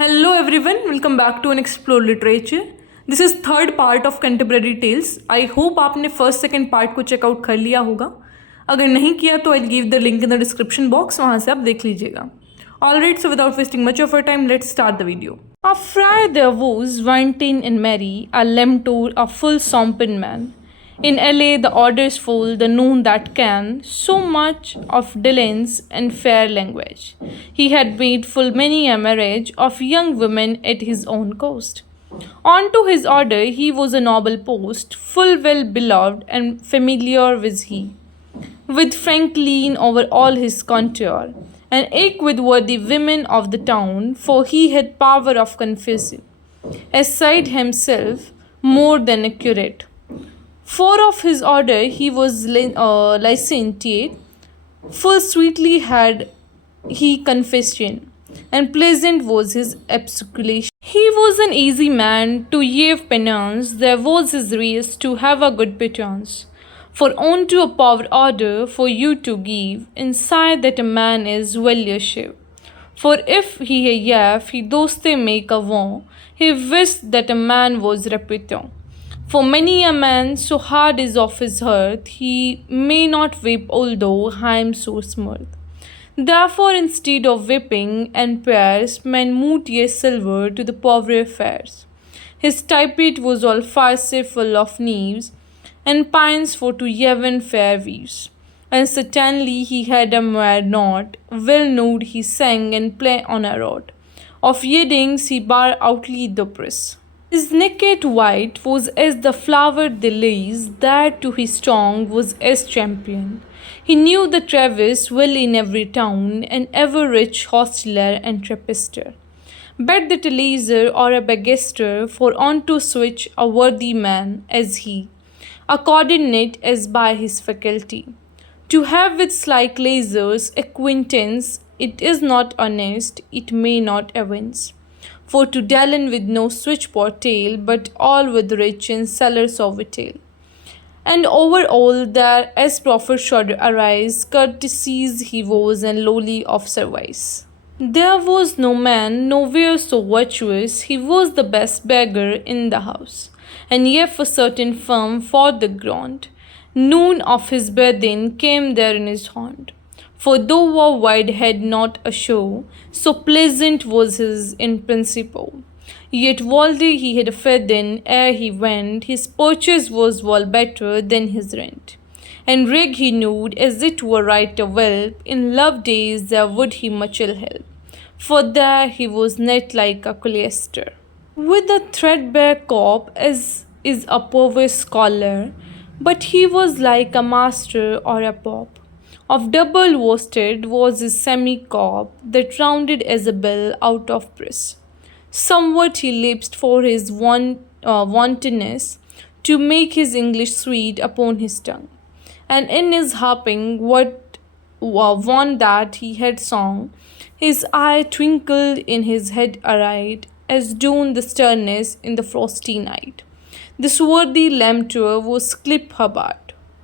Hello everyone, welcome back to an Explore Literature. This is third part of Contemporary Tales. I hope आपने first second part को check out कर लिया होगा. अगर नहीं किया तो I'll give the link in the description box, वहाँ से आप देख लीजिएगा. Alright, so without wasting much of our time, let's start the video. A friar there was, wanting and merry, a lemtor, a full sompen man. In LA, the orders full, the noon that can, so much of diligence and fair language. He had made full many a marriage of young women at his own cost. On to his order he was a noble post, full well beloved and familiar was he, with frank lean over all his contour, and eke with worthy women of the town, for he had power of confessing, aside himself more than accurate. For of his order he was licentiate, full sweetly had he confession, and pleasant was his absculation. He was an easy man to yield penance, there was his race to have a good pittance. For unto a power order for you to give, inside that a man is well yeshiv. For if he a yaf, he doste make a won, he wist that a man was reputant. For many a man so hard is of his hearth, he may not weep although I am so smooth. Therefore, instead of whipping and prayers, men moved ye silver to the poorer fares. His typewrit was all farce full of knaves, and pines for to Yevon fair weaves. And certainly he had a mere knot, well knowed he sang and play on a rod. Of yeddings he bar outly the press. His naked white was as the flowered the lace, that to his strong was as champion. He knew the Travis well in every town, and ever rich hostler and trapester. Bet that a laser or a bagester, for on to switch a worthy man as he, a coordinate as by his faculty. To have with slight lasers acquaintance, it is not honest, it may not evince. For to dallion with no switchboard tail, but all with rich and sellers of tale. And over all there as profit should arise, courtesies he was and lowly of service. There was no man nowhere so virtuous, he was the best beggar in the house, and yet for certain firm for the ground, noon of his brethren came there in his haunt. For though a wide head not a show, so pleasant was his in principle. Yet walde he had fed in ere he went, his purchase was well better than his rent. And rig he knewed as it were right a whelp, in love days there would he much ill help, for there he was net like a cloister. With a threadbare cop as is a poor scholar, but he was like a master or a pop. Of double worsted was his semi-cob, that rounded as a bell out of press. Somewhat he lapsed for his wantonness, to make his English sweet upon his tongue. And in his harping, what one that he had sung, his eye twinkled in his head aright, as doon the sternness in the frosty night. This worthy lamtour was Clip Hubbard.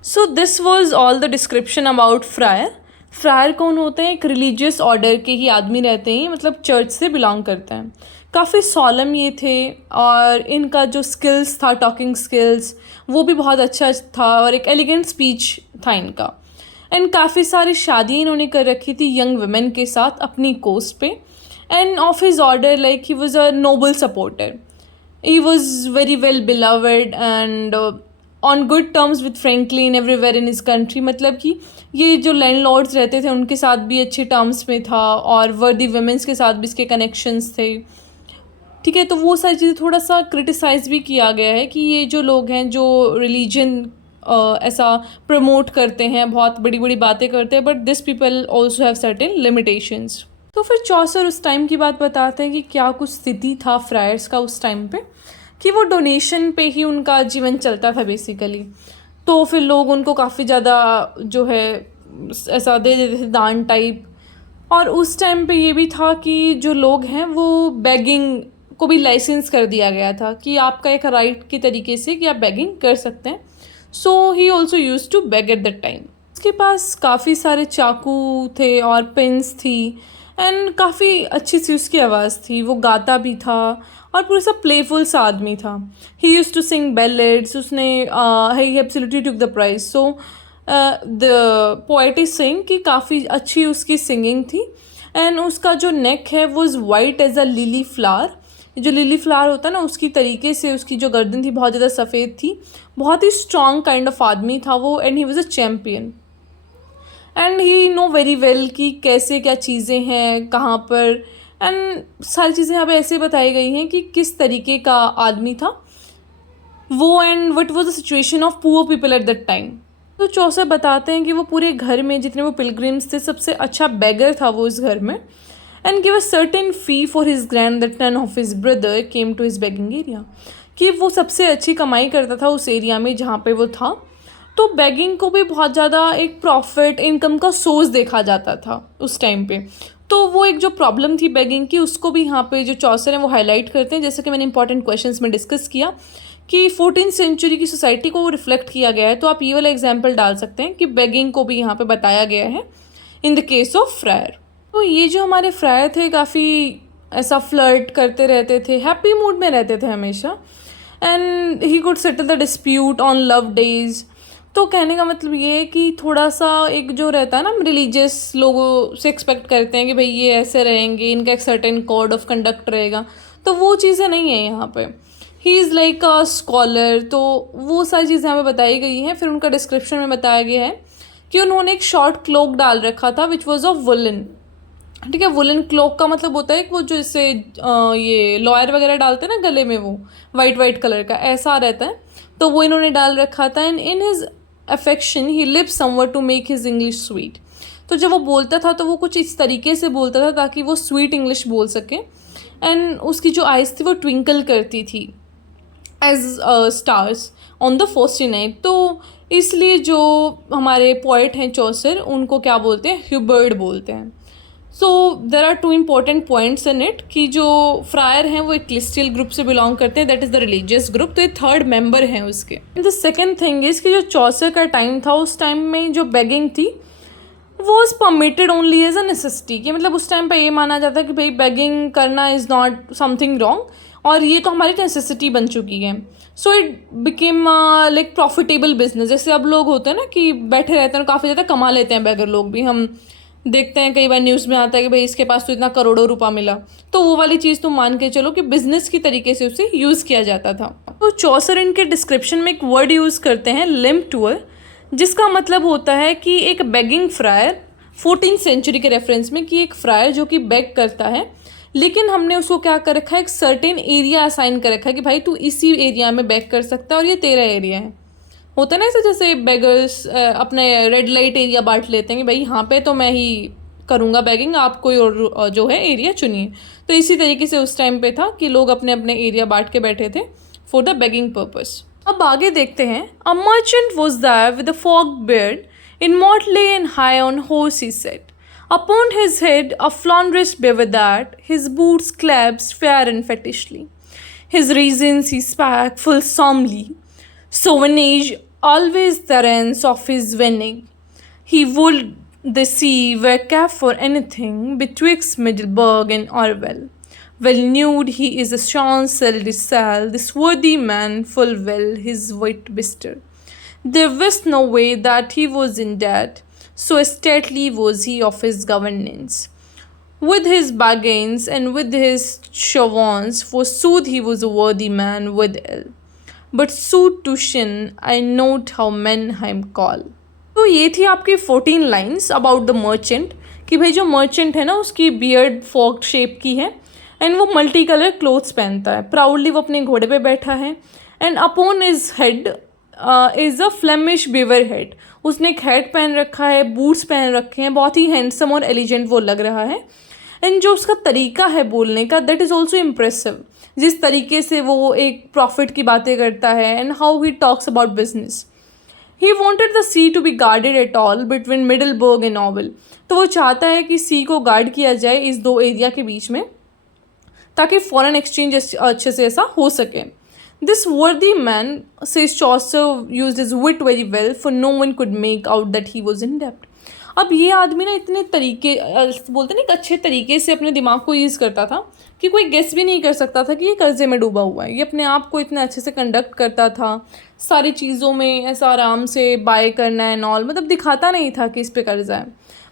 So this was all the description about friar. Fryer कौन होते हैं? एक religious order के ही आदमी रहते हैं, मतलब church से बिलोंग करते हैं. काफ़ी सॉलम ये थे और इनका जो स्किल्स था, टॉकिंग स्किल्स, वो भी बहुत अच्छा था और एक एलिगेंट स्पीच था इनका. एंड काफ़ी सारी शादियाँ इन्होंने कर रखी थी यंग वुमेन के साथ अपनी कोस्ट पे. End of his order like he was a Nobel supporter. He was very well beloved and on good terms with Franklin everywhere in his country. मतलब कि ये जो लैंडलॉर्ड्स रहते थे उनके साथ भी अच्छे टर्म्स में था और वर्दी वुमेंस के साथ भी इसके कनेक्शंस थे. ठीक है, तो वो सारी चीज़ें थोड़ा सा क्रिटिसाइज़ भी किया गया है कि ये जो लोग हैं जो रिलीजन ऐसा प्रमोट करते हैं, बहुत बड़ी बड़ी बातें करते हैं, but this people also have certain limitations. तो फिर चौसर उस टाइम की बात बताते हैं कि क्या कुछ स्थिति था फ्रायर्स का उस टाइम पे, कि वो डोनेशन पे ही उनका जीवन चलता था बेसिकली. तो फिर लोग उनको काफ़ी ज़्यादा जो है ऐसा दे देते थे दान टाइप. और उस टाइम पे ये भी था कि जो लोग हैं वो बेगिंग को भी लाइसेंस कर दिया गया था कि आपका एक राइट के तरीके से कि आप बेगिंग कर सकते हैं. So he also use to beg at that time. उसके पास काफ़ी सारे चाकू थे और पेन्स थी एंड काफ़ी अच्छी सी उसकी आवाज़ थी, वो गाता भी था और पूरा सा प्लेफुल सा आदमी था. He use to sing ballads. उसने he absolutely took the prize. So the poet is saying कि काफ़ी अच्छी उसकी सिंगिंग थी. एंड उसका जो नेक है वो is white as a lily flower. जो लिली फ्लावर होता है ना, उसकी तरीके से उसकी जो गर्दन थी बहुत ज़्यादा सफ़ेद थी. बहुत ही स्ट्रॉन्ग काइंड ऑफ आदमी था वो. And he was a champion. And he know very well कि कैसे क्या चीज़ें हैं कहाँ पर. एंड सारी चीज़ें यहाँ पे ऐसे बताई गई हैं कि किस तरीके का आदमी था वो. And what was the situation of poor people at that time. तो चौसर बताते हैं कि वो पूरे घर में जितने वो पिलग्रिम्स थे सबसे अच्छा बेगर था वो इस घर में. And give a certain fee for his grand that none of his brother came to his begging area. कि वो सबसे अच्छी कमाई करता था उस एरिया में जहाँ पे वो था. तो बेगिंग को भी बहुत ज़्यादा एक प्रॉफिट इनकम का सोर्स देखा जाता था उस टाइम पे. तो वो एक जो प्रॉब्लम थी बेगिंग की उसको भी यहाँ पे जो चौसर हैं वो हाईलाइट करते हैं. जैसे कि मैंने इंपॉर्टेंट क्वेश्चंस में डिस्कस किया कि 14th सेंचुरी की सोसाइटी को रिफ्लेक्ट किया गया है. तो आप ये वाला एग्जाम्पल डाल सकते हैं कि बेगिंग को भी यहाँ पे बताया गया है in the case of fryer. तो ये जो हमारे फ्रायर थे काफ़ी ऐसा फ्लर्ट करते रहते थे, हैप्पी मूड में रहते थे हमेशा. And he could settle the dispute on love days. तो कहने का मतलब ये है कि थोड़ा सा एक जो रहता है ना, रिलीजियस लोगों से एक्सपेक्ट करते हैं कि भाई ये ऐसे रहेंगे, इनका एक सर्टेन कोड ऑफ कंडक्ट रहेगा. तो वो चीज़ें नहीं है यहाँ पे. He is like a scholar. तो वो सारी चीज़ें यहाँ पे बताई गई हैं. फिर उनका डिस्क्रिप्शन में बताया गया है कि उन्होंने एक शॉर्ट क्लोक डाल रखा था विच वॉज ऑफ वुलन. ठीक है, वुलन क्लोक का मतलब होता है कि वो जो इससे ये लॉयर वगैरह डालते हैं ना गले में, वो वाइट कलर का ऐसा रहता है. तो वो इन्होंने डाल रखा था. And in his affection he live somewhere to make his English sweet. तो जब वो बोलता था तो वो कुछ इस तरीके से बोलता था ताकि वो स्वीट इंग्लिश बोल सके. एंड उसकी जो आइज़ थी वो ट्विंकल करती थी as stars on the first night. तो इसलिए जो हमारे पोइट हैं चौसर उनको क्या बोलते हैं, ह्यूबर्ड बोलते हैं. So there are two important points in it कि जो फ्रायर हैं वो एक क्लिस्टियल ग्रुप से बिलोंग करते हैं, that is the religious group. तो ये थर्ड मेंबर हैं उसके. द सेकेंड थिंग इज़ कि जो चौसर का टाइम था उस टाइम में जो बेगिंग थी वो is permitted only as a necessity. कि मतलब उस टाइम पे ये माना जाता है कि भाई बेगिंग करना इज़ नॉट समथिंग रॉन्ग और ये तो हमारी नेसेसिटी बन चुकी है. So it became like profitable business. जैसे अब लोग होते हैं ना कि बैठे रहते हैं और काफ़ी ज़्यादा कमा लेते हैं बेगर लोग भी. हम देखते हैं कई बार न्यूज़ में आता है कि भाई इसके पास तो इतना करोड़ों रुपया मिला. तो वो वाली चीज़ तो मान के चलो कि बिजनेस की तरीके से उसे यूज़ किया जाता था. तो चौसर इनके डिस्क्रिप्शन में एक वर्ड यूज़ करते हैं लिम्प टूअर, जिसका मतलब होता है कि एक बेगिंग फ्रायर 14th सेंचुरी के रेफरेंस में, कि एक फ्रायर जो कि बेग करता है लेकिन हमने उसको क्या कर रखा है, एक सर्टेन एरिया असाइन कर रखा है कि भाई तू इसी एरिया में बेग कर सकता है और ये तेरा एरिया है. होता है ना ऐसे, जैसे बेगर्स अपने रेड लाइट एरिया बांट लेते हैं कि भाई यहाँ पे तो मैं ही करूँगा बैगिंग, आप कोई और जो है एरिया चुनिए. तो इसी तरीके से उस टाइम पे था कि लोग अपने अपने एरिया बांट के बैठे थे फॉर द बेगिंग पर्पस. अब आगे देखते हैं. A merchant was there with a fog beard in motley and high on horse he sat. Upon his head a floundrous beaver that his boots clasped fair and fettishly. His reasons he spake full solemnly, Sauvanage always the reins of his venig. He would the sea were cap for anything betwixt Middleburg and Orwell. Well nude he is a chancel de salle, this worthy man full well his wit bister. There was no way that he was in debt, so stately was he of his governance. With his bargains and with his chavons, forsooth he was a worthy man withal. But sooth to shin, I note how men him call. तो ये थी आपकी 14 lines about the merchant. कि भाई जो merchant है ना उसकी बियर्ड फॉक्ड शेप की है एंड वो मल्टी कलर क्लोथ्स पहनता है. प्राउडली वो अपने घोड़े पे बैठा है. And upon his head is a Flemish beaver head. उसने एक हेड पहन रखा है, बूट्स पहन रखे हैं, बहुत ही हैंडसम और एलिजेंट वो लग रहा है. एंड जो उसका तरीका है बोलने का, दैट इज़ ऑल्सो इम्प्रेसिव. जिस तरीके से वो एक प्रॉफिट की बातें करता है and how he talks about business. He wanted the sea to be guarded at all between Middelburg and Orwell. तो वो चाहता है कि सी को गार्ड किया जाए इस दो एरिया के बीच में ताकि फॉरेन एक्सचेंज अच्छे से ऐसा हो सके. This worthy man, says Chaucer, used his wit very well, for no one could make out that he was in debt. अब ये आदमी ना इतने तरीके बोलते ना, एक अच्छे तरीके से अपने दिमाग को यूज़ करता था कि कोई गेस भी नहीं कर सकता था कि ये कर्जे में डूबा हुआ है। ये अपने आप को इतने अच्छे से कंडक्ट करता था, सारी चीज़ों में ऐसा आराम से बाय करना एंड ऑल, मतलब दिखाता नहीं था कि इस पे कर्जा है।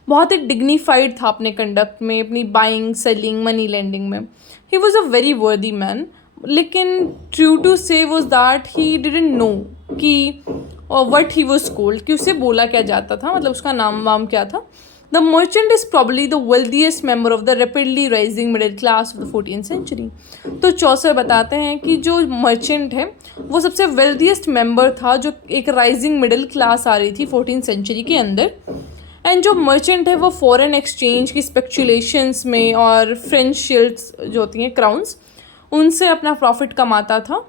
बहुत ही डिग्निफाइड था अपने कंडक्ट में, अपनी बाइंग सेलिंग मनी लेंडिंग में। ही वॉज अ वेरी वर्दी मैन, लेकिन ट्रू टू से was that he didn't know कि वट ही वॉज कॉल्ड, कि उसे बोला क्या जाता था, मतलब उसका नाम वाम क्या था। The merchant is probably the wealthiest member of the rapidly rising middle class of the 14th century. तो चौसर बताते हैं कि जो मर्चेंट है वो सबसे वेल्दीएस्ट मेंबर था, जो एक राइजिंग मिडिल क्लास आ रही थी 14th सेंचुरी के अंदर। एंड जो मर्चेंट है वो फॉरेन एक्सचेंज की स्पेक्यूलेशंस में और फ्रेंच शील्ड्स जो होती हैं क्राउन्स, उनसे अपना प्रॉफिट कमाता था।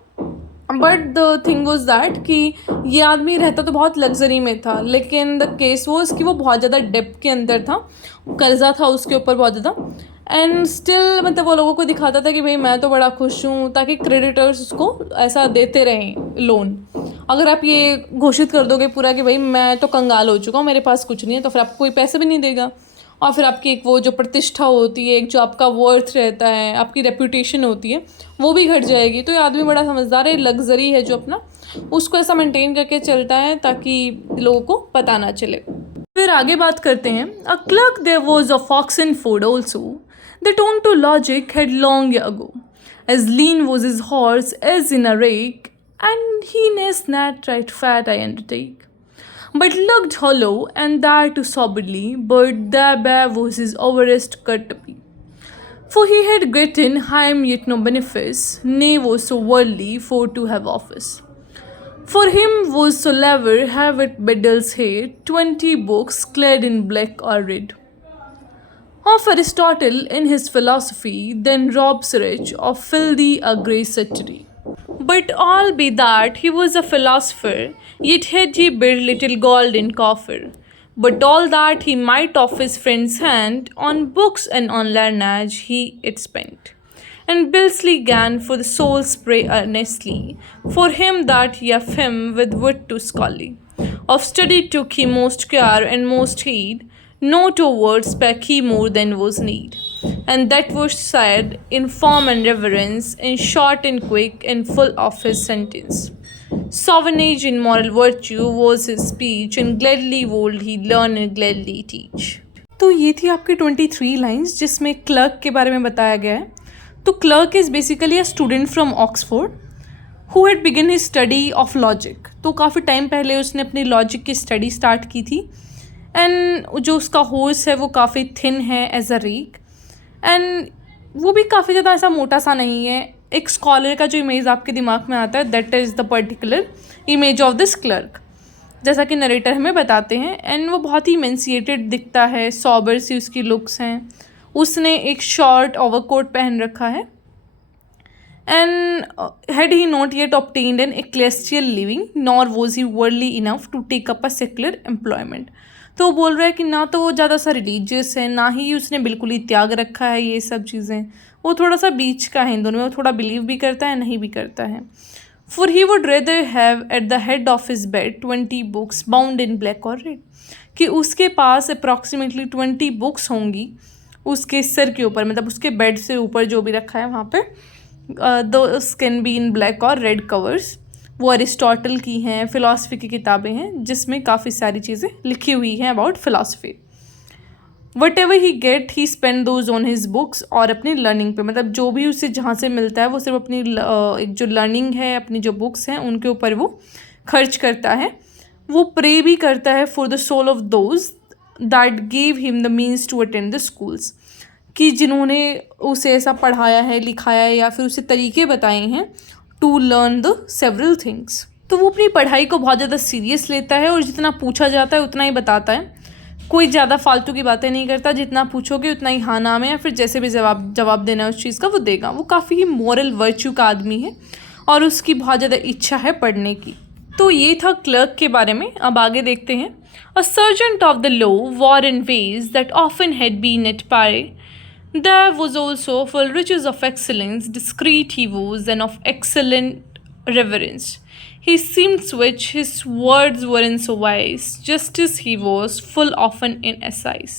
But the thing was that कि ये आदमी रहता तो बहुत लग्जरी में था, लेकिन द केस वॉज कि वो बहुत ज़्यादा डेप्थ के अंदर था, कर्जा था उसके ऊपर बहुत ज़्यादा। एंड स्टिल मतलब वो लोगों को दिखाता था कि भाई मैं तो बड़ा खुश हूँ, ताकि क्रेडिटर्स उसको ऐसा देते रहें लोन। अगर आप ये घोषित कर दोगे पूरा कि भाई मैं तो कंगाल हो चुका हूँ, मेरे पास कुछ नहीं है, तो फिर आपको कोई पैसे भी नहीं देगा, और फिर आपकी एक वो जो प्रतिष्ठा होती है, एक जो आपका वर्थ रहता है, आपकी रेपुटेशन होती है, वो भी घट जाएगी। तो ये आदमी बड़ा समझदार है, लग्जरी है जो अपना, उसको ऐसा मेंटेन करके चलता है ताकि लोगों को पता ना चले। फिर आगे बात करते हैं। A clerk there was a fox in food also, the tone to logic had long ago, as lean was his horse as in a rake, and he next not right fat I undertake, but looked hollow, and that too soberly, but thereby was his overest courtesy. For he had gotten high yet no benefice, nay was so worldly for to have office. For him was so lever have it bedel's hair, 20 books clad in black or red. Of Aristotle in his philosophy, then robs rich of filthy a grey satire. But all be that he was a philosopher, yet had he built little gold in coffer. But all that he might of his friend's hand, on books and on learnage he it spent. And Billsley gan for the soul's pray earnestly, for him that he of him with wit to scholarly. Of study took he most care and most heed, no to words spake he more than was need. And that was said in form and reverence, in short and quick and full of his sentence. Sovereignage in moral virtue was his speech, and gladly would he learn and gladly teach. तो ये थी आपकी 23 lines जिसमें clerk के बारे में बताया गया है। तो clerk is basically a student from Oxford who had begin his study of logic. तो काफ़ी टाइम पहले उसने अपनी लॉजिक की स्टडी स्टार्ट की थी। एंड जो उसका हॉर्स है वो काफ़ी थिन है एज अ रेक, एंड वो भी काफ़ी ज़्यादा ऐसा मोटा सा नहीं है। एक स्कॉलर का जो इमेज आपके दिमाग में आता है, that is the particular image of this clerk, जैसा कि नरेटर हमें बताते हैं। एंड वो बहुत ही इमेंसिएटेड दिखता है, सॉबर सी उसकी लुक्स हैं, उसने एक शॉर्ट ओवरकोट पहन रखा है। And had he not yet obtained an ecclesial living, nor was he worldly enough to take up a secular employment. तो वो बोल रहा है कि ना तो वो ज़्यादा सा रिलीजियस है, ना ही उसने बिल्कुल ही त्याग रखा है ये सब चीज़ें, वो थोड़ा सा बीच का है इन दोनों में, वो थोड़ा बिलीव भी करता है नहीं भी करता है। For he would rather have at the head of his bed 20 books bound in black or red, कि उसके पास approximately 20 books होंगी उसके सर के ऊपर, मतलब उसके बेड से ऊपर जो भी रखा है वहाँ पे, those can be in black और red covers। वो अरिस्टोटल की हैं, फ़िलासफ़ी की किताबें हैं जिसमें काफ़ी सारी चीज़ें लिखी हुई हैं about philosophy. Whatever he get he spend those on his books, और अपनी लर्निंग पे, मतलब जो भी उसे जहाँ से मिलता है वो सिर्फ अपनी एक जो लर्निंग है, अपनी जो बुक्स हैं उनके ऊपर वो खर्च करता है। वो प्रे भी करता है for the soul of those that give him the means to attend the schools, कि जिन्होंने उसे ऐसा पढ़ाया है, लिखाया है, या फिर उसे तरीके बताए हैं to learn the several things. तो वो अपनी पढ़ाई को बहुत ज़्यादा सीरियस लेता है, और जितना पूछा जाता है उतना ही बताता है, कोई ज़्यादा फालतू की बातें नहीं करता। जितना पूछोगे उतना ही हाँ नाम है, या फिर जैसे भी जवाब देना है उस चीज़ का वो देगा। वो काफ़ी मॉरल वर्च्यू का आदमी है, और उसकी बहुत ज़्यादा इच्छा है पढ़ने की। तो ये था क्लर्क के बारे में। अब आगे देखते हैं। A sergeant of the law war in wise that often had been at pare, there was also full riches of excellence, discreet he was, and of excellent reverence. He seemed switch, his words weren't so wise, just as he was full often in essays.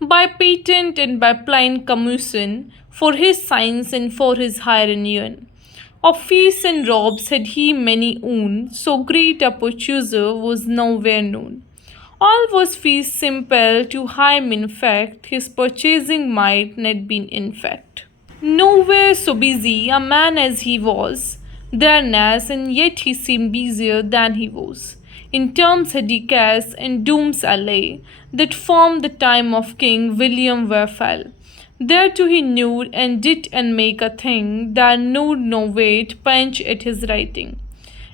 By patent and by plain commotion, for his science and for his Hieronian. Of feasts and robes had he many own, so great a purchaser was nowhere known. All was feast simple to him in fact, his purchasing might not been in fact. Nowhere so busy a man as he was, therenas, and yet he seemed busier than he was. In terms had he cast and dooms allay, that formed the time of King William were fell. Thereto he knew and did and make a thing, that knowed no weight punch at his writing.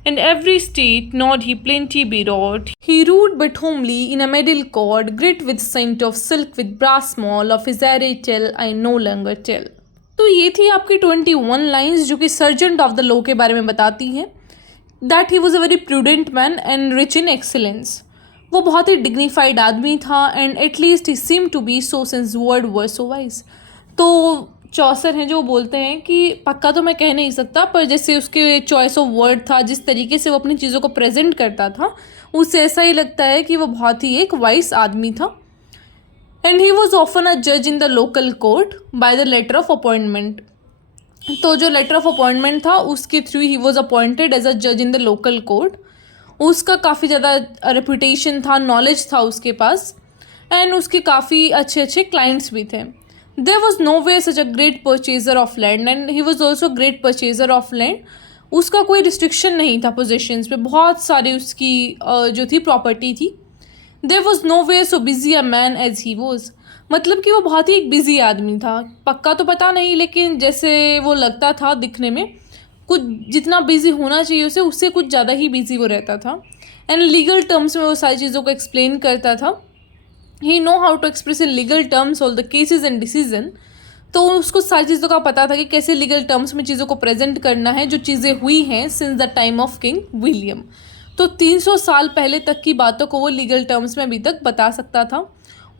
In every state nod he plenty bewrought. He ruled but homely in a middle cord, grit with scent of silk with brass small, of his array tell I no longer tell. तो ये थी आपकी 21 lines जो कि sergeant of the law के बारे में बताती हैं. That he was a very prudent man and rich in excellence. वो बहुत ही डिग्निफाइड आदमी था and at least he seem to be so since word were so wise. तो चौसर हैं जो बोलते हैं कि पक्का तो मैं कह नहीं सकता, पर जैसे उसके चॉइस ऑफ वर्ड था, जिस तरीके से वो अपनी चीज़ों को प्रेजेंट करता था, उससे ऐसा ही लगता है कि वो बहुत ही एक वाइस आदमी था. And he was often a जज in the local court by the letter of appointment. तो जो लेटर ऑफ अपॉइंटमेंट था उसके through he was appointed as a जज इन द लोकल कोर्ट. उसका काफ़ी ज़्यादा रेपुटेशन था, नॉलेज था उसके पास, एंड उसके काफ़ी अच्छे अच्छे क्लाइंट्स भी थे. There was no way such a great purchaser of land and he was also great purchaser of land. उसका कोई रिस्ट्रिक्शन नहीं था पोजिशंस पे, बहुत सारी उसकी जो थी प्रॉपर्टी थी. There was no way so busy a man as he was. मतलब कि वो बहुत ही एक बिजी आदमी था. पक्का तो पता नहीं, लेकिन जैसे वो लगता था दिखने में, कुछ जितना बिजी होना चाहिए उसे, उससे कुछ ज़्यादा ही बिजी वो रहता था. एंड लीगल टर्म्स में वो सारी चीज़ों को एक्सप्लेन करता था. He know how to express in legal terms all the cases and decision. तो उसको सारी चीज़ों का पता था कि कैसे लीगल टर्म्स में चीज़ों को प्रेजेंट करना है, जो चीज़ें हुई हैं since the time of king William. तो 300 साल पहले तक की बातों को वो लीगल टर्म्स में अभी तक बता सकता था.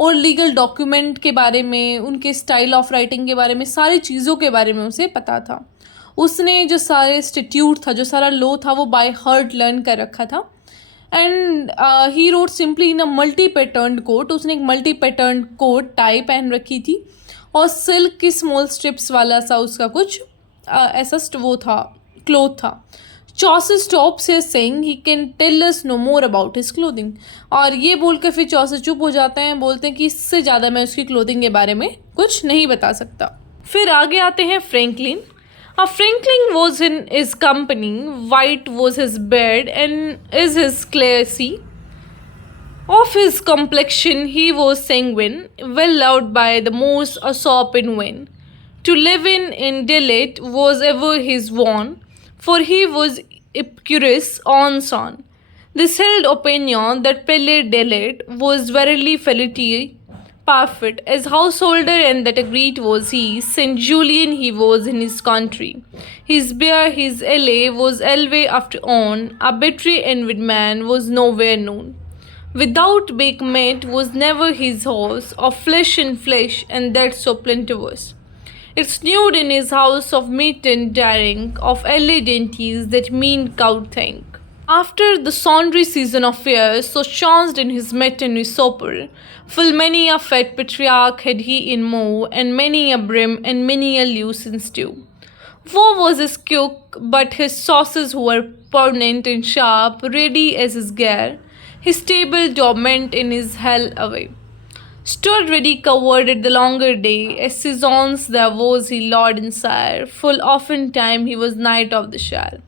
और लीगल डॉक्यूमेंट के बारे में, उनके स्टाइल ऑफ राइटिंग के बारे में, सारी चीज़ों के बारे में उसे पता था. उसने जो सारे इंस्टीट्यूट था, जो सारा लॉ था, वो बाय हार्ट लर्न कर रखा था. And he wrote simply in a multi pattern coat. उसने एक मल्टी पैटर्न कोट टाई पहन रखी थी और सिल्क की स्मॉल स्ट्रिप्स वाला सा उसका कुछ ऐसा वो था, क्लोथ था. Chaucer stops his saying he can tell us no more about his clothing. और ये बोल कर फिर चौसर चुप हो जाते हैं, बोलते हैं कि इससे ज़्यादा मैं उसकी क्लोथिंग के बारे में कुछ नहीं बता सकता. फिर आगे आते हैं Franklin. Franklin was in his company, white was his beard and is his classy. Of his complexion he was sanguine, well loved by the most a sop in wine. To live in delight was ever his wont, for he was epicurus on son. This held opinion that Pelle Delight was verily felicity perfect, as householder and that agreed was he, St. Julian he was in his country. His bear, his LA was elway after on, a bitter envied man was nowhere known. Without bake meat was never his horse, of flesh and flesh, and that so plenteous. It snewed in his house of meat and daring, of LA dainties that mean cow thing. After the sundry season of fears, so chanced in his met and his supper, full many a fat patriarch had he in moe, and many a brim, and many a lucent stew. Woe was his cook, but his sauces were poignant and sharp, ready as his gear, his table dormant in his hell away. Stood ready covered at the longer day, as seasons there was he lord and sire, full often time he was knight of the shire.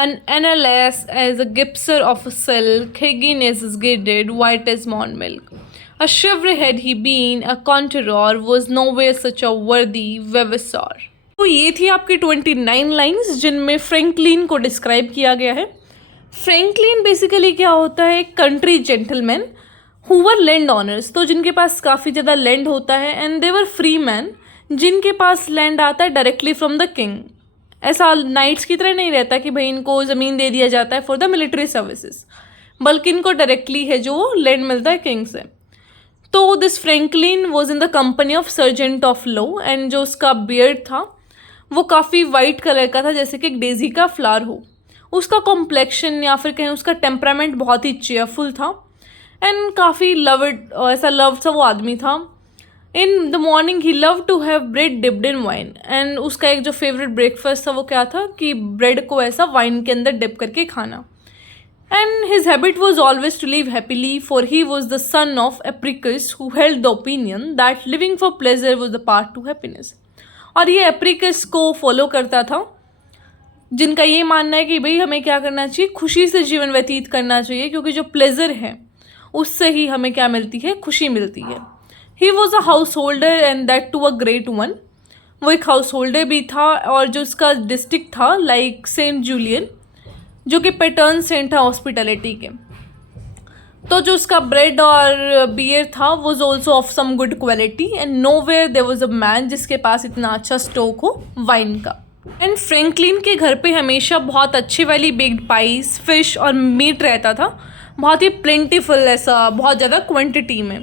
And analyze as a gipser of a silk, higgin as is girded, white as morn milk. A shiver had he been, a conqueror, was nowhere such a worthy vavasor. तो ये थी आपकी 29 lines जिनमें Franklin को describe किया गया है. Franklin basically क्या होता है, country gentleman who were land owners. तो जिनके पास काफ़ी ज़्यादा लैंड होता है, and they were free man, जिनके पास लैंड आता है डायरेक्टली फ्रॉम द किंग. ऐसा नाइट्स की तरह नहीं रहता कि भाई इनको ज़मीन दे दिया जाता है फॉर द मिलिट्री सर्विसेज, बल्कि इनको डायरेक्टली है जो लैंड मिलता है किंग से. तो this Franklin was in the company of sergeant of law, and जो उसका बियर्ड था वो काफ़ी वाइट कलर का था, जैसे कि एक डेजी का फ्लावर हो. उसका कॉम्प्लेक्शन या फिर कहें उसका टेम्परामेंट बहुत ही चेयरफुल था एंड काफ़ी लव्ड, ऐसा लव सा वो आदमी था. In the morning he love to have bread dipped in wine, and उसका एक जो फेवरेट ब्रेकफास्ट था वो क्या था कि ब्रेड को ऐसा वाइन के अंदर डिप करके खाना. And his habit was always to live happily, for he was the son of Epicurus, who held the opinion that living for pleasure was the path to happiness. और ये एप्रिकस को follow करता था, जिनका ये मानना है कि भाई हमें क्या करना चाहिए, खुशी से जीवन व्यतीत करना चाहिए, क्योंकि जो प्लेजर है उससे ही हमें क्या मिलती है, खुशी मिलती है. He was a house holder and that too a great one. वो एक हाउस होल्डर भी था, और जो उसका डिस्ट्रिक्ट था लाइक सेंट जूलियन, जो कि पैटर्न सेंट था हॉस्पिटलिटी के. तो जो उसका ब्रेड और बियर था was also of some good quality, and nowhere there was a man जिसके पास इतना अच्छा स्टॉक हो वाइन का. एंड फ्रैंकलिन के घर पे हमेशा बहुत अच्छी वाली बेक्ड पाइस, फिश और मीट रहता था, बहुत ही प्लेंटीफुल, ऐसा बहुत ज़्यादा क्वांटिटी में.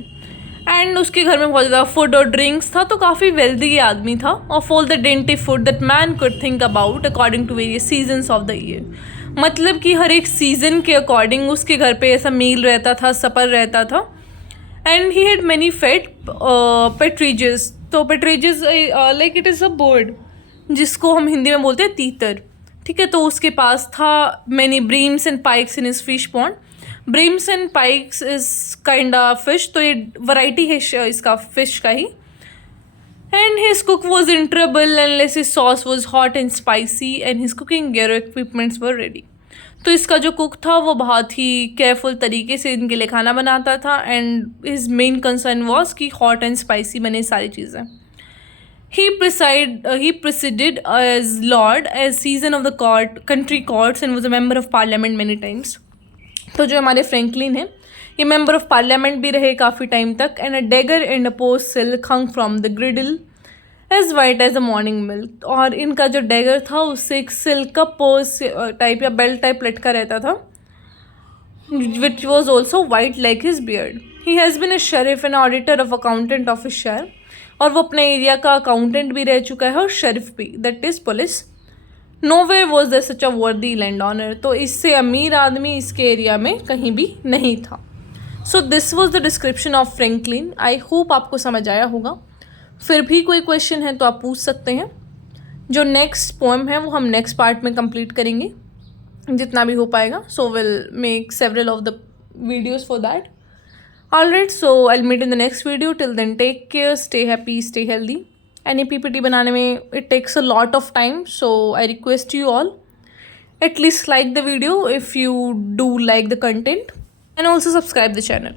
एंड उसके घर में बहुत ज़्यादा फूड और ड्रिंक्स था, तो काफ़ी वेल्दी आदमी था. Of all the dainty food that man could think about according to various seasons of the year. मतलब कि हर एक सीज़न के अकॉर्डिंग उसके घर पे ऐसा मील रहता था, सपर रहता था. And he had many fat partridges. तो partridges like it is a bird जिसको हम हिंदी में बोलते हैं तीतर, ठीक है. तो उसके पास था many breams and pikes in his fish pond. Breams and pikes is kind of fish, तो ये वैरायटी है इसका फिश का ही. And his cook was in trouble unless his sauce was hot and spicy and his cooking gear equipments were ready. तो इसका जो cook था वो बहुत ही केयरफुल तरीके से इनके लिए खाना बनाता था, and his main concern was कि हॉट एंड स्पाइसी बने सारी चीज़ें. He presided as lord as season of the country courts and was a member of parliament many times. तो जो हमारे फ्रैंकलिन है ये मेंबर ऑफ पार्लियामेंट भी रहे काफ़ी टाइम तक. And a dagger and a post silk hung from the girdle as white as a morning milk. और इनका जो डेगर था उससे एक सिल्क का पोस्ट टाइप या बेल्ट टाइप लटका रहता था, which was also white like his beard. He has been a sheriff and auditor of accountant of his शहर, और वो अपने एरिया का अकाउंटेंट भी रह चुका है और शेरिफ भी, that is police. Nowhere was the such a worthy land honour. तो इससे अमीर आदमी इसके एरिया में कहीं भी नहीं था. So this was the description of Franklin. I hope आपको समझ आया होगा. फिर भी कोई क्वेश्चन है तो आप पूछ सकते हैं. जो नेक्स्ट पोएम है वो हम नेक्स्ट पार्ट में कंप्लीट करेंगे जितना भी हो पाएगा. So will make several of the videos for that. Alright, so I will meet in the next video. Till then take care, stay happy, stay healthy. Any PPT बनाने में it takes a lot of time, so I request you all at least like the video if you do like the content, and also subscribe the channel.